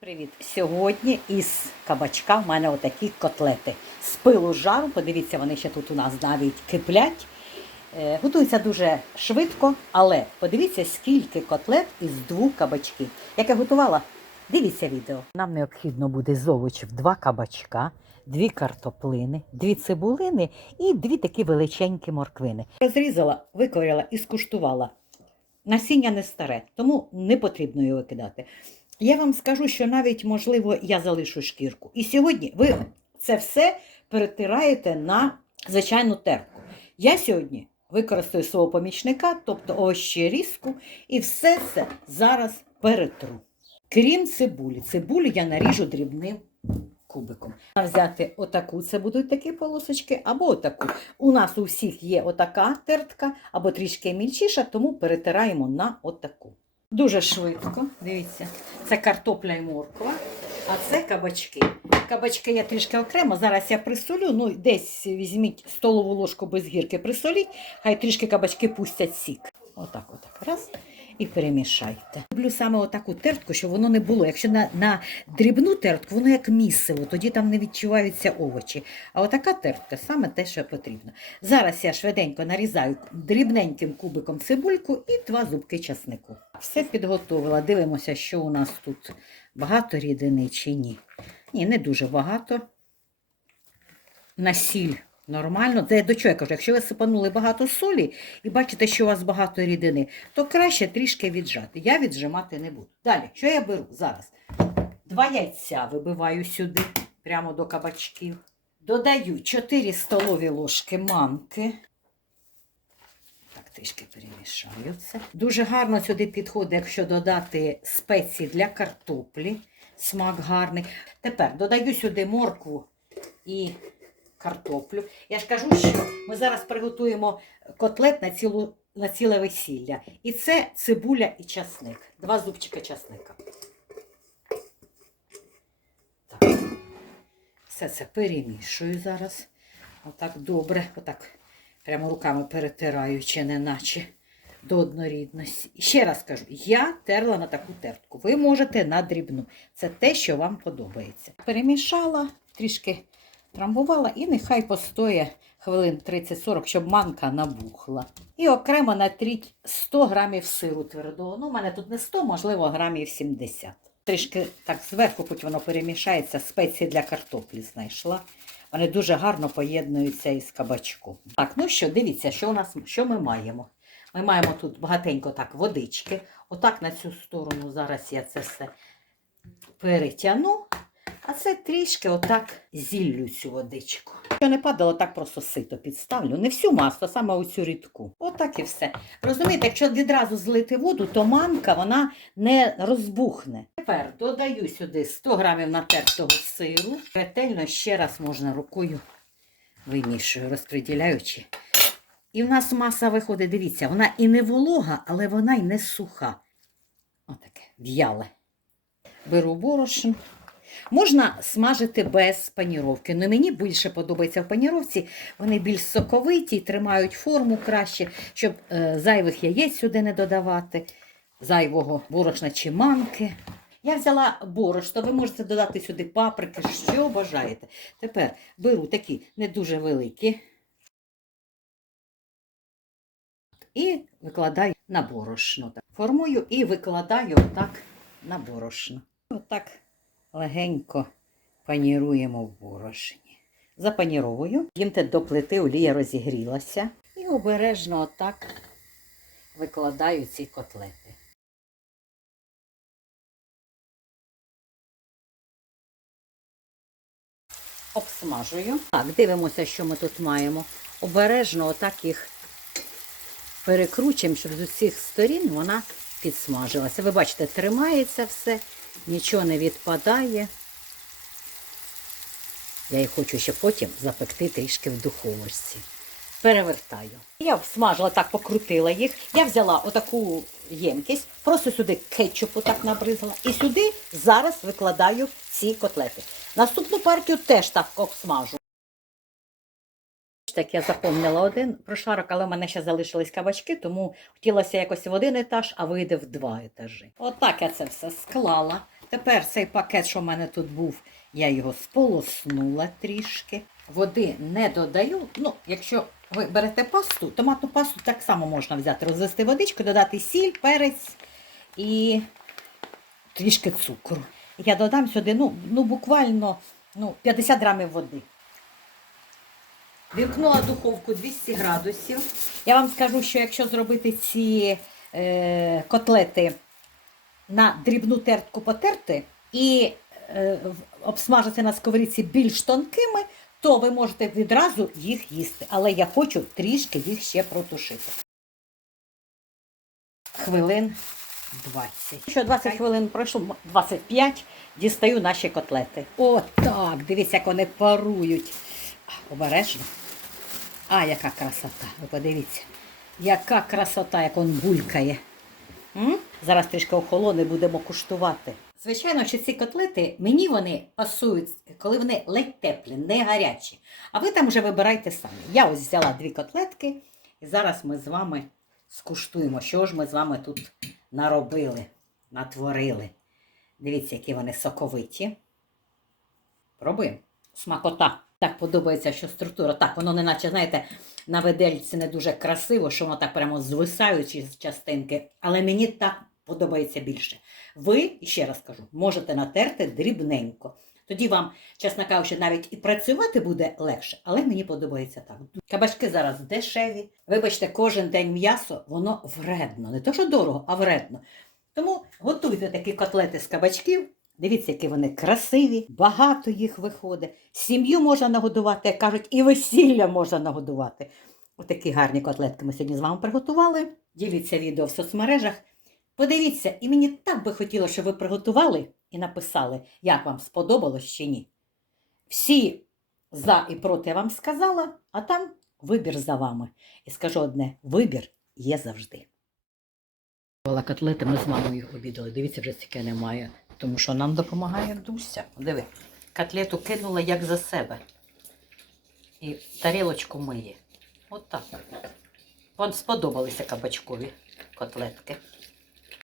Привіт! Сьогодні із кабачка в мене отакі котлети. З пилу жару, подивіться, вони ще тут у нас навіть киплять. Е, Готуються дуже швидко, але подивіться, скільки котлет із двох кабачків. Як я готувала, дивіться відео. Нам необхідно буде з овочів два кабачка, дві картоплини, дві цибулини і дві такі величенькі морквини. Розрізала, викорила і скуштувала. Насіння не старе, тому не потрібно його викидати. Я вам скажу, що навіть, можливо, я залишу шкірку. І сьогодні ви це все перетираєте на звичайну терку. Я сьогодні використаю свого помічника, тобто овощерізку, і все це зараз перетру. Крім цибулі. Цибулю я наріжу дрібним кубиком. Взяти отаку, це будуть такі полосочки, або отаку. У нас у всіх є отака тертка, або трішки мільчіша, тому перетираємо на отаку. Дуже швидко, дивіться, це картопля і морква, а це кабачки. Кабачки я трішки окремо, зараз я присолю, ну десь візьміть столову ложку без гірки, присоліть, хай трішки кабачки пустять сік. Отак, отак, раз. І перемішайте. Люблю саме отаку тертку, щоб воно не було. Якщо на, на дрібну тертку, воно як місиво, тоді там не відчуваються овочі. А отака тертка саме те, що потрібно. Зараз я швиденько нарізаю дрібненьким кубиком цибульку і два зубки часнику. Все підготовила. Дивимося, що у нас тут багато рідини чи ні. Ні, не дуже багато. На сіль нормально. Це до чого я кажу? Якщо ви сипанули багато солі і бачите, що у вас багато рідини, то краще трішки віджати. Я віджимати не буду. Далі, що я беру зараз? Два яйця вибиваю сюди, прямо до кабачків. Додаю 4 столові ложки манки. Так, трішки перемішаю це. Дуже гарно сюди підходить, якщо додати спеції для картоплі. Смак гарний. Тепер додаю сюди моркву і картоплю. Я ж кажу, що ми зараз приготуємо котлет на, цілу, на ціле весілля. І це цибуля і часник. Два зубчика часника. Так. Все це перемішую зараз. Отак добре, отак прямо руками перетираючи, неначе до однорідності. І ще раз кажу, я терла на таку тертку. Ви можете на дрібну. Це те, що вам подобається. Перемішала, трішки трамбувала і нехай постоє хвилин 30-40, щоб манка набухла. І окремо натріть 100 грамів сиру твердого. Ну, у мене тут не 100, можливо, грамів 70. Трішки так зверху, хоч воно перемішається, спеції для картоплі знайшла. Вони дуже гарно поєднуються із кабачком. Так, ну що, дивіться, що у нас що ми маємо. Ми маємо тут багатенько так водички. Отак на цю сторону зараз я це все перетягну. А це трішки отак зіллю цю водичку. Що не падало, так просто сито підставлю. Не всю масу, а саме оцю рідку. Отак і все. Розумієте, якщо відразу злити воду, то манка вона не розбухне. Тепер додаю сюди 100 грамів натертого сиру. Ретельно ще раз можна рукою вимішую, розподіляючи. І в нас маса виходить, дивіться, вона і не волога, але вона й не суха. Отаке, в'яле. Беру борошно. Можна смажити без паніровки, але мені більше подобається в паніровці. Вони більш соковиті, тримають форму краще, щоб е, зайвих яєць сюди не додавати, зайвого борошна чи манки. Я взяла борошно, ви можете додати сюди паприки, що бажаєте. Тепер беру такі не дуже великі і викладаю на борошно. Формую і викладаю отак на борошно. Отак легенько паніруємо в борошні. Запаніровую. Їмте до плити олія розігрілася. І обережно отак викладаю ці котлети. Обсмажую. Так, дивимося, що ми тут маємо. Обережно отак їх перекручуємо, щоб з усіх сторін вона підсмажилася. Ви бачите, тримається все, нічого не відпадає. Я їх хочу ще потім запекти трішки в духовочці. Перевертаю. Я обсмажила, так покрутила їх. Я взяла отаку ємкість, просто сюди кетчупу так набризала. І сюди зараз викладаю ці котлети. Наступну партію теж так обсмажу. Так, я запомнила один прошарок, але в мене ще залишились кабачки, тому хотілося якось в один етаж, а вийде в два етажі. Отак я це все склала. Тепер цей пакет, що в мене тут був, я його сполоснула трішки. Води не додаю. Ну, якщо ви берете пасту, томатну пасту так само можна взяти, розвести водичку, додати сіль, перець і трішки цукру. Я додам сюди ну, ну буквально ну, 50 грамів води. Вімкнула духовку 200 градусів. Я вам скажу, що якщо зробити ці е, котлети на дрібну тертку потерти і е, обсмажити на сковорідці більш тонкими, то ви можете відразу їх їсти. Але я хочу трішки їх ще протушити. Хвилин 20. Що 20 хвилин пройшло, 25, дістаю наші котлети. О, так, дивіться, як вони парують. Обережно. А, яка красота. Ви подивіться. Яка красота, як он булькає. М? Зараз трішки охолоне будемо куштувати. Звичайно, що ці котлети мені вони пасують, коли вони ледь теплі, не гарячі. А ви там вже вибирайте самі. Я ось взяла дві котлетки, і зараз ми з вами скуштуємо, що ж ми з вами тут наробили, натворили. Дивіться, які вони соковиті. Пробуємо. Смакота. Так подобається, що структура. Так, воно не наче, знаєте, на видельці не дуже красиво, що воно так прямо звисаючи з частинки, але мені так подобається більше. Ви, ще раз кажу, можете натерти дрібненько. Тоді вам, чесно кажучи, навіть і працювати буде легше, але мені подобається так. Кабачки зараз дешеві. Вибачте, кожен день м'ясо, воно вредно. Не то, що дорого, а вредно. Тому готуйте такі котлети з кабачків. Дивіться, які вони красиві, багато їх виходить. Сім'ю можна нагодувати, як кажуть, і весілля можна нагодувати. Отакі гарні котлетки ми сьогодні з вами приготували. Діліться відео в соцмережах. Подивіться, і мені так би хотілося, щоб ви приготували і написали, як вам сподобалось чи ні. Всі за і проти я вам сказала, а там вибір за вами. І скажу одне: вибір є завжди. Котлети, ми з мамою обідали. Дивіться, вже стільки немає, тому що нам допомагає Дуся. Диви, котлету кинула як за себе. І тарілочку миє. От так. Вам сподобалися кабачкові котлетки.